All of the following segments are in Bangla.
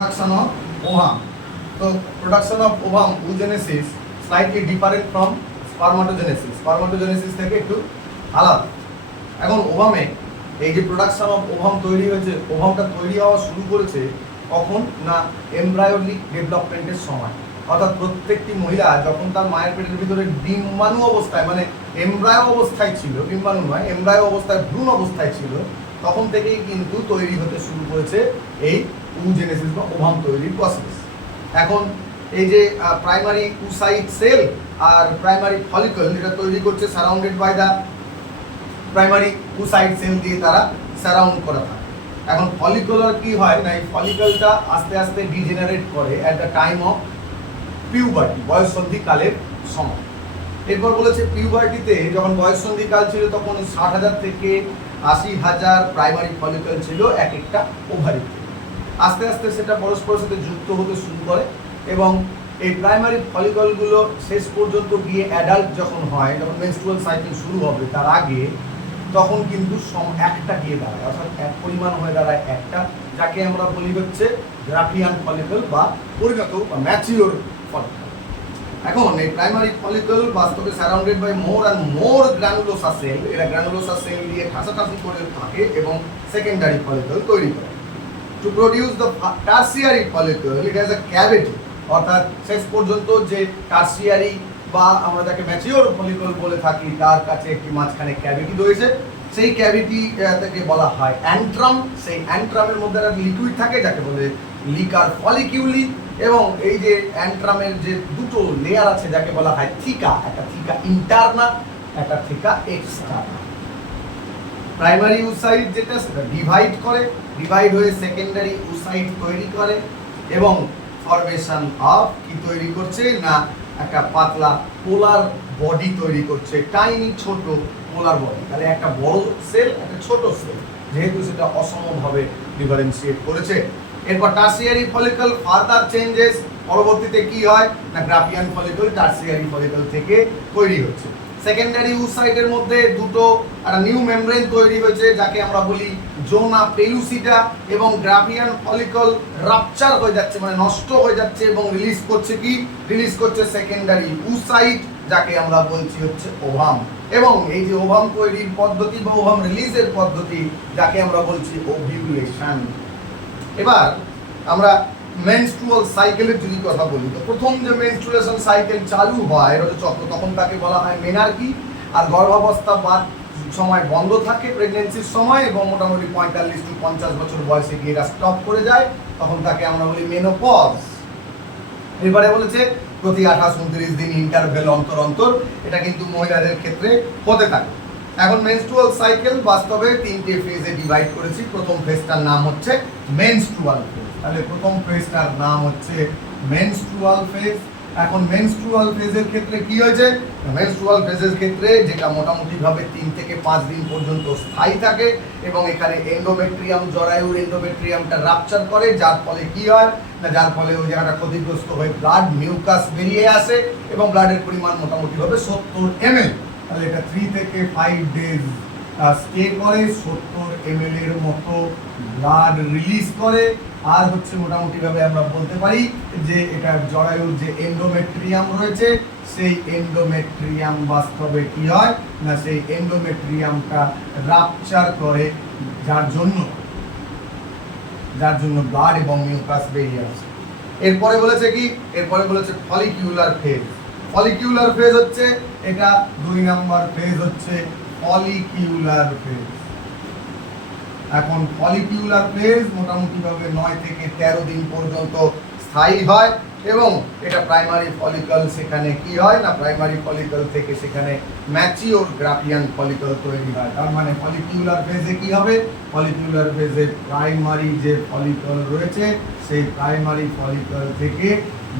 Production of ovum. So production of ovum oogenesis slightly different from spermatogenesis. Spermatogenesis থেকে একটু আলাদা। এখন ওভামে এই যে প্রোডাকশন অফ ওভাম তৈরি হয়েছে, ওভামটা তৈরি হওয়া শুরু করেছে কখন না এমব্রায়োনিক ডেভেলপমেন্টের সময়। অর্থাৎ প্রত্যেকটি মহিলা যখন তার মায়ের পেটের ভিতরে ডিম্বাণু অবস্থায় মানে এমব্রায়ো অবস্থায় ছিল, ডিম্বাণু নয় এমব্রায়ো অবস্থায় ভ্রূণ অবস্থায় ছিল, তখন থেকেই কিন্তু তৈরি হতে শুরু করেছে এই oogenesis বা ওভাম তৈরির প্রসেস। এখন এই যে প্রাইমারি oocyte সেল আর প্রাইমারি ফলিকল যেটা তৈরি করছে surrounded by the primary oocyte cell দিয়ে তারা সারাউন্ড করা থাকে। এখন ফলিকুলার কি হয় না, এই ফলিকলটা আস্তে আস্তে ডিজেনারেট করে at the time of puberty, বয়ঃসন্ধিকালের সময়। এরপর বলেছে পিউবার্টিতে যখন বয়ঃসন্ধিকাল ছিল তখন 60,000 থেকে 80,000 প্রাইমারি ফলিকল ছিল এক একটা ওভারিতে। আস্তে আস্তে সেটা পরস্পরের সাথে যুক্ত হতে শুরু করে এবং এই প্রাইমারি ফলিকলগুলো শেষ পর্যন্ত গিয়ে অ্যাডাল্ট যখন হয়, যখন মেনস্ট্রুয়াল সাইকেল শুরু হবে তার আগে, তখন কিন্তু একটা গিয়ে দাঁড়ায়, অর্থাৎ এক পরিমাণ হয়ে দাঁড়ায় একটা, যাকে আমরা বলি হচ্ছে গ্রাফিয়ান ফলিকল বা পরিণত বা ম্যাচিওর ফলিকল। এখন এই প্রাইমারি ফলিকল বাস্তবে surrounded by more and more granulosa cell, এরা গ্রানুলোসা সেল দিয়ে ঠাসাঠাসি করে থাকে এবং সেকেন্ডারি ফলিকল তৈরি করে। To produce the tertiary follicle, it has a cavity, অর্থাৎ শেষ পর্যন্ত যে টার্সিয়ারি বা আমরা যাকে ম্যাচিওর ফলিকল বলে থাকি তার কাছে একটি মাঝখানে ক্যাভিটি রয়েছে। সেই ক্যাভিটি থেকে বলা হয় অ্যান্ট্রাম। সেই অ্যান্ট্রামের মধ্যে একটা লিকুইড থাকে যাকে বলে লিকার ফলিকিউলি, এবং এই যে অ্যান্ট্রামের যে দুটো লেয়ার আছে যাকে বলা হয় থিকা, একটা থিকা ইন্টারনা, একটা থিকা এক্সটারনা। প্রাইমারি oocyte যেটা সেটা ডিভাইড করে, ডিভাইড হয়ে সেকেন্ডারি oocyte তৈরি করে এবং ফরমেশন অফ কি তৈরি করছে না একটা পাতলা পোলার বডি তৈরি করছে, টাইনি ছোট পোলার বডি। তাহলে একটা বড় সেল একটা ছোট সেল, যেহেতু সেটা অসমভাবে ডিফারেন্সিয়েট করেছে। এরপর টার্সিয়ারি ফলিকল ফার্দার চেঞ্জেস, পরবর্তীতে কি হয় না গ্রাফিয়ান ফলিকল টার্সিয়ারি ফলিকল থেকে তৈরি হচ্ছে। সেকেন্ডারি oocyteর মধ্যে দুটো একটা নিউ মেমব্রেন তৈরি হয়েছে যাকে আমরা বলি জোনা পেলুসিটা, এবং গ্রাফিয়ান ফলিকল রাপচার হয়ে যাচ্ছে মানে নষ্ট হয়ে যাচ্ছে এবং রিলিজ করছে কি, রিলিজ করছে সেকেন্ডারি oocyte যাকে আমরা বলছি হচ্ছে ওভাম। এবং এই যে ওভাম তৈরির পদ্ধতি বা ওভাম রিলিজের পদ্ধতি যাকে আমরা বলছি ওভিউলেশন। এবার আমরা মেনস্ট্রুয়াল সাইকেলের যদি কথা বলি, তো প্রথম যে মেনস্ট্রুয়েশন সাইকেল চালু হয় রজচক্র, তখন তাকে বলা হয় মেনার্কি। আর গর্ভাবস্থা বা সময় বন্ধ থাকে প্রেগনেন্সির সময় এবং মোটামুটি 45 to 50 বছর বয়সে গিয়ে এটা স্টপ করে যায়, তখন তাকে আমরা বলি মেনোপজ। এবারে বলেছে প্রতি 28-29 দিন ইন্টারভেল অন্তর অন্তর এটা কিন্তু মহিলাদের ক্ষেত্রে হতে থাকে। এখন মেনস্ট্রুয়াল সাইকেল বাস্তবে তিনটে ফেজে ডিভাইড করেছি। প্রথম ফেজটার নাম হচ্ছে মেনস্ট্রুয়াল ফেজ। তাহলে প্রথম ফেজটার নাম হচ্ছে মেনস্ট্রুয়াল ফেজ। এখন মেনস্ট্রুয়াল ফেজের ক্ষেত্রে কি হয়েছে, মেনস্ট্রুয়াল ফেজের ক্ষেত্রে যেটা মোটামুটি ভাবে 3 থেকে 5 দিন পর্যন্ত স্থায়ী থাকে এবং এখানে এন্ডোমেট্রিয়াম, জরায়ুর এন্ডোমেট্রিয়ামটা রাপচার করে, যার ফলে কি হয় না, যার ফলে ওই জায়গাটা ক্ষতিগ্রস্ত হয়ে ব্লাড মিউকাস বেরিয়ে আসে এবং ব্লাডের পরিমাণ মোটামুটি ভাবে 70 ml। তাহলে এটা 3 থেকে 5 ডেজ স্টে করে, 70 ml এর মতো ব্লাড রিলিজ করে। আর হচ্ছে মোটামুটি ভাবে আমরা বলতে পারি যে এটা জরায়ুর যে এন্ডোমেট্রিয়াম রয়েছে সেই এন্ডোমেট্রিয়াম বাস্তবে কি হয় না, সেই এন্ডোমেট্রিয়ামটা রাপচার করে, যার জন্য ব্লাড এবং মিউকাস বেরিয়ে আসে। এরপরে বলেছে কি, এরপরে বলেছে ফলিকিউলার ফেজ। ফলিকিউলার ফেজ হচ্ছে এটা 2 নম্বর ফেজ হচ্ছে ফলিকিউলার ফেজ। এখন ফলিকিউলার ফেজ মোটামুটি ভাবে 9 থেকে 13 দিন পর্যন্ত স্থায়ী হয় এবং এটা প্রাইমারি ফলিকল সেখানে কি হয় না, প্রাইমারি ফলিকল থেকে সেখানে ম্যাচিওর গ্রাফিয়ান ফলিকল তৈরি হয়। তার মানে ফলিকিউলার ফেজে কি হবে, ফলিকিউলার ফেজে প্রাইমারি যে ফলিকল রয়েছে সেই প্রাইমারি ফলিকল থেকে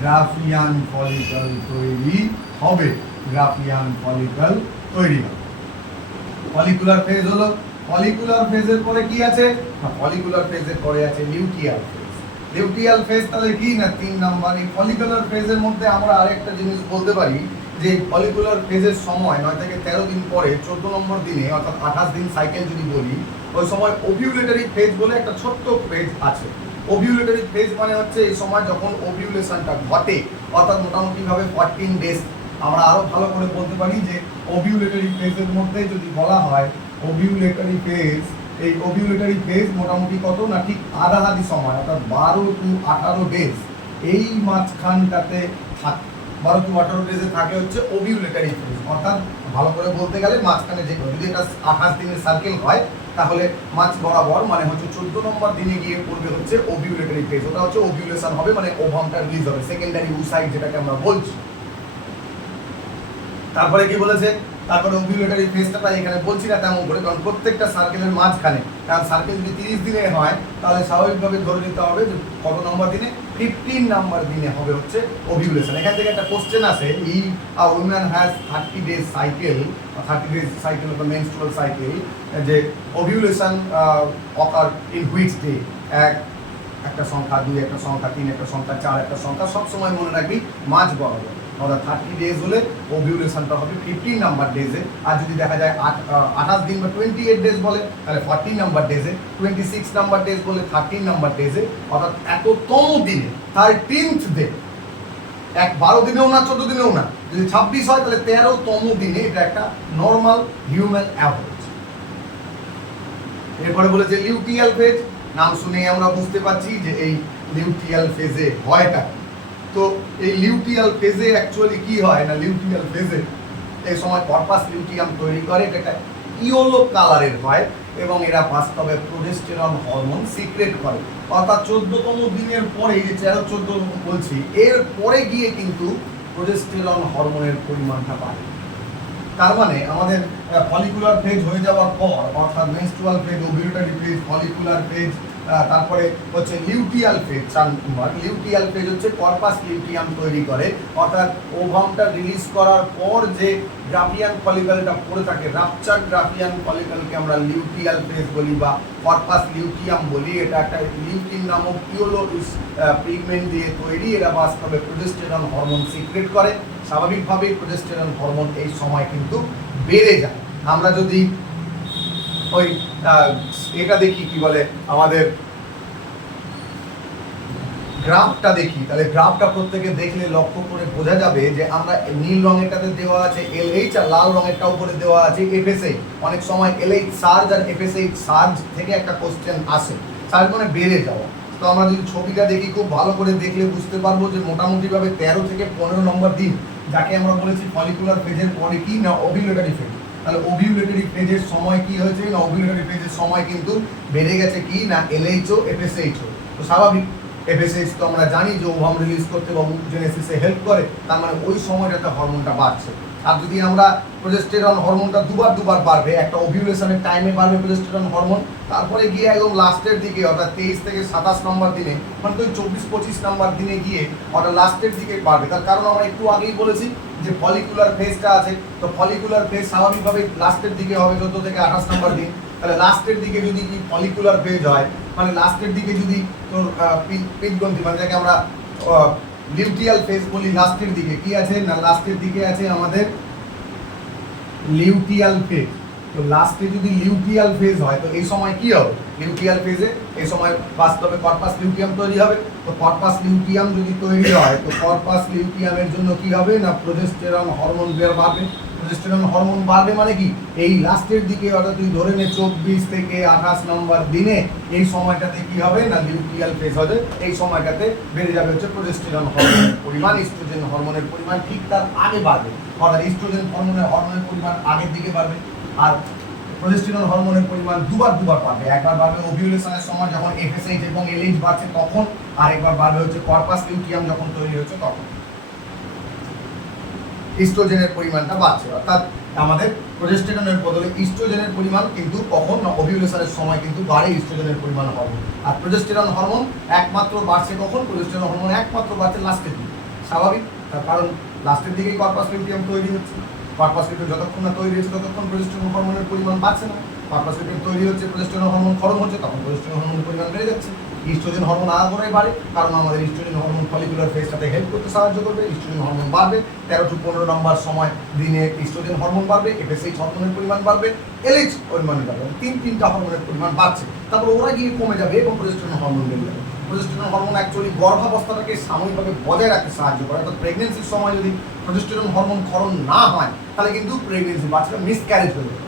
গ্রাফিয়ান ফলিকল তৈরি হবে, গ্রাফিয়ান ফলিকল তৈরি হবে। ফলিকুলার ফেজ হলো। ফলিকুলার ফেজের পরে কি আছে না, ফলিকুলার ফেজের পরে আছে লিউটিয়াল ফেজ। লিউটিয়াল ফেজ তাহলে কি না 3 নম্বর। এই ফলিকুলার ফেজের মধ্যে আমরা আরেকটা জিনিস বলতে পারি যে ফলিকুলার ফেজের সময় 9 থেকে 13 দিন পরে 14 নম্বর দিনে অর্থাৎ 28 দিন সাইকেল যদি বলি, ওই সময় ওভিউলেটরি ফেজ বলে একটা ছোট্ট ফেজ আছে। ওভিউলেটরি ফেজ মানে হচ্ছে এই সময় যখন ওভিউলেশনটা ঘটে, অর্থাৎ মোটামুটিভাবে 14 ডেজ। আমরা আরো ভালো করে বলতে পারি যে ওভিউলেটরি ফেজের মধ্যে যদি বলা হয় ওভিউলেটরি ফেজ, এই ওভিউলেটরি ফেজ মোটামুটি কত না ঠিক আধাহাদি সময়, অর্থাৎ 12 to 18 ডেজ। এই মাঝখানটাতে 12 to 18 ডেজে থাকে হচ্ছে ওভিউলেটরি ফেজ, অর্থাৎ ভালো করে বলতে গেলে মাঝখানে যে যদি এটা 28 দিনের সার্কেল হয় তাহলে মাঝ বরাবর মানে হচ্ছে 14 নম্বর দিনে গিয়ে পড়বে হচ্ছে ওভিউলেটরি ফেজ। ওটা হচ্ছে ওভিউলেশন হবে, মানে ওভামটা রিলিজ হবে, সেকেন্ডারি উসাইট যেটাকে আমরা বলছি। তারপরে কি বলেছে, তারপরে ওভিউলেটরি ফেজটা এখানে বলছি না তেমন করে, কারণ প্রত্যেকটা সার্কেলের মাঝখানে, কারণ সার্কেল যদি 30 দিনে হয় তাহলে স্বাভাবিকভাবে ধরে নিতে হবে যে কত নম্বর দিনে, 15 নাম্বার দিনে হবে হচ্ছে ওভিউলেশন। এখান থেকে একটা কোশ্চেন আসে, ই a women has 30 days cycle, 30 days cycle of the menstrual cycle, যে ovulation occur in which day, একটা সংখ্যা, 2 একটা সংখ্যা, 3 একটা সংখ্যা, 4 একটা সংখ্যা, সবসময় মনে রাখবি মাঝ বরাবর, অর্থাৎ 30 ডেজ হলে ওভিউলেশনটা হবে 15 নাম্বার ডেজে। আর যদি দেখা যায় 28 দিন বা 28 ডেজ বলে তাহলে 40 নাম্বার ডেজে, 26 নাম্বার ডেজ বলে 13 নাম্বার ডেজে, অর্থাৎ এততম দিনে 13th ডে, 12 দিনেও না 14 দিনেও না, যদি 26 হয় তাহলে 13তম দিনে, এটা একটা নর্মাল হিউম্যান অ্যাভারেজ। এরপরে বলেছে লিউটিয়াল ফেজ, নাম শুনেই আমরা বুঝতে পারছি যে এই লিউটিয়াল ফেজে হয়টা। তো এই লিউটিয়াল ফেজে অ্যাকচুয়ালি কি হয় না, লিউটিয়াল ফেজে এই সময় কর্পাস লিউটিয়াম তৈরি করে, এটা ইয়েলো কালারের হয় এবং এরা বাস্তবে প্রোজেস্টেরন হরমোন সিক্রেট করে, অর্থাৎ 14তম দিনের পরে, যে 13-14 বলছি, এর পরে গিয়ে কিন্তু প্রোজেস্টেরন হরমোনের পরিমাণটা বাড়ে। তার মানে আমাদের ফলিকুলার ফেজ হয়ে যাওয়ার পর, অর্থাৎ menstrual phase, ovulatory phase, follicular phase, তারপরে হচ্ছে লিউটিয়াল ফেজ। 4 নম্বর লিউটিয়াল ফেজ হচ্ছে কর্পাস লিউটিয়াম তৈরি করে, অর্থাৎ ওভামটা রিলিজ করার পর যে গ্রাফিয়ান ফলিকলটা পড়ে থাকে, রাপচার গ্রাফিয়ান ফলিকলকে আমরা লিউটিয়াল ফেজ বলি বা কর্পাস লিউটিয়াম বলি। এটা একটা লিউটিন নামক ইয়েলো পিগমেন্ট দিয়ে তৈরি, এরা বাস্তবে প্রোজেস্টেরন হরমোন সিক্রেট করে। স্বাভাবিকভাবেই প্রোজেস্টেরন হরমোন এই সময় কিন্তু বেড়ে যায়। আমরা যদি ওই এটা দেখি কি বলে আমাদের গ্রাফটা দেখি, তাহলে গ্রাফটা প্রত্যেকে দেখলে লক্ষ্য করে বোঝা যাবে যে আমরা নীল রঙেরটাতে দেওয়া আছে LH আর লাল রঙেরটা উপরে দেওয়া আছে FSH। অনেক সময় LH সার্জ আর FSH সার্জ থেকে একটা কোশ্চেন আসে, সার্জ মানে বেড়ে যাওয়া। তো আমরা যদি ছবিটা দেখি খুব ভালো করে দেখলে বুঝতে পারবো যে মোটামুটিভাবে 13 থেকে 15 নম্বর দিন, যাকে আমরা বলেছি ফলিকুলার ফেজের পরে কি না ওভিউলেটরি ফেজ। তাহলে ওভিউলেটরি ফেজের সময় কি হয়েছে না, ওভিউলেটরি ফেজের সময় কিন্তু বেড়ে গেছে কি না LH ও FSH ও। তো স্বাভাবিক, FSH তো আমরা জানি যে ওভাম রিলিজ করতে বা জেনেসিসে হেল্প করে, তার মানে ওই সময়টাতে হরমোনটা বাড়ছে। আর যদি আমরা প্রোজেস্টেরন হরমোনটা দুবার বাড়বে, একটা ওভিউলেশনের টাইমে বাড়বে প্রোজেস্টেরন হরমোন, তারপরে গিয়ে একদম লাস্টের দিকে অর্থাৎ 23 থেকে 27 নম্বর দিনে, মানে তো 24-25 নম্বর দিনে গিয়ে অর্থাৎ লাস্টের দিকে বাড়বে। তার কারণ আমরা একটু আগেই বলেছি যে ফলিকুলার ফেজটা আছে, তো ফলিকুলার ফেজ স্বাভাবিকভাবে লাস্টের দিকে হবে 14 থেকে 28 নম্বর দিন। তাহলে লাস্টের দিকে যদি কি ফলিকুলার ফেজ হয়, মানে লাস্টের দিকে যদি তোর পিতগ্রন্থি, মানে যাকে আমরা লিউটিয়াল ফেজ বলি, লাস্টের দিকে কি আছে না, লাস্টের দিকে আছে আমাদের লিউটিয়াল ফেজ। তো লাস্টে যদি লিউটিয়াল ফেজ হয় তো এই সময় কি হবে, লিউটিয়াল ফেজে এই সময় বাস্তবে কর্পাস লিউটিয়াম তৈরি হবে। তো কর্পাস লিউটিয়াম যদি তৈরি হয় তো কর্পাস লিউটিয়ামের জন্য কি হবে না, প্রোজেস্টেরন হরমোন বাড়বে। প্রোজেস্টেরন হরমোন বাড়বে মানে কি, এই লাস্টের দিকে অর্থাৎ তুই ধরে নে 24 থেকে 28 নম্বর দিনে, এই সময়টাতে কি হবে না লিউটিয়াল ফেজ হবে, এই সময়টাতে বেড়ে যাবে হচ্ছে প্রোজেস্টেরন হরমোনের পরিমাণ। ইস্ট্রোজেন হরমোনের পরিমাণ ঠিক তার আগে বাড়বে, অর্থাৎ ইস্ট্রোজেন হরমোনের পরিমাণ আগের দিকে বাড়বে, আর প্রোজেস্টেরন হরমোনের পরিমাণ দুবার বাড়বে। একবার বাড়বে ওভিউলেশনের সময় যখন FSH এবং LH বাড়ছে তখন, আর একবার বাড়বে হচ্ছে কর্পাস লিউটিয়াম যখন তৈরি হচ্ছে তখন। ইস্ট্রোজেনের পরিমাণটা বাড়ছে, অর্থাৎ আমাদের প্রোজেস্টেরনের বদলে ইস্ট্রোজেনের পরিমাণ কিন্তু কখন না ওভিউলেশনের সময় কিন্তু বাড়ে ইস্ট্রোজেনের পরিমাণ হরমোন। আর প্রোজেস্টেরন হরমোন একমাত্র বাড়ছে কখন, প্রোজেস্টেরন হরমোন একমাত্র বাড়ছে লাস্টের দিকে। স্বাভাবিক, তার কারণ লাস্টের দিকেই কর্পাস লিউটিয়াম তৈরি হচ্ছে। কর্পাস লিউটিয়াম যতক্ষণ না তৈরি হচ্ছে ততক্ষণ প্রোজেস্টেরন হরমোনের পরিমাণ বাড়ছে না। কর্পাস লিউটিয়াম তৈরি হচ্ছে, প্রোজেস্টেরন হরমোন ক্ষরণ হচ্ছে, তখন প্রোজেস্টেরন হরমোনের পরিমাণ বেড়ে যাচ্ছে। ইস্ট্রোজেন হরমোন আগে বাড়ে, কারণ আমাদের ইস্ট্রোজেন হরমোন ফলিকুলার ফেজটাতে হেল্প করতে সাহায্য করবে। ইস্ট্রোজেন হরমোন বাড়বে, 13 to 15 নম্বর সময় দিনে ইস্ট্রোজেন হরমোন বাড়বে, FSH হরমোনের পরিমাণ বাড়বে, LH পরিমাণ বাড়বে, তিনটা হরমোনের পরিমাণ বাড়ছে। তারপর ওরা গিয়ে কমে যাবে এবং প্রোজেস্টেরন হরমোন বেড়ে যাবে। প্রজেস্টেরন হরমোন অ্যাকচুয়ালি গর্ভাবস্থাটাকে সাময়িকভাবে বজায় রাখতে সাহায্য করে। অর্থাৎ প্রেগনেন্সির সময় যদি প্রজেস্টেরন হরমোন ক্ষরণ না হয় তাহলে কিন্তু প্রেগনেন্সি বাচ্চাটা মিসক্যারেজ হয়ে যাবে।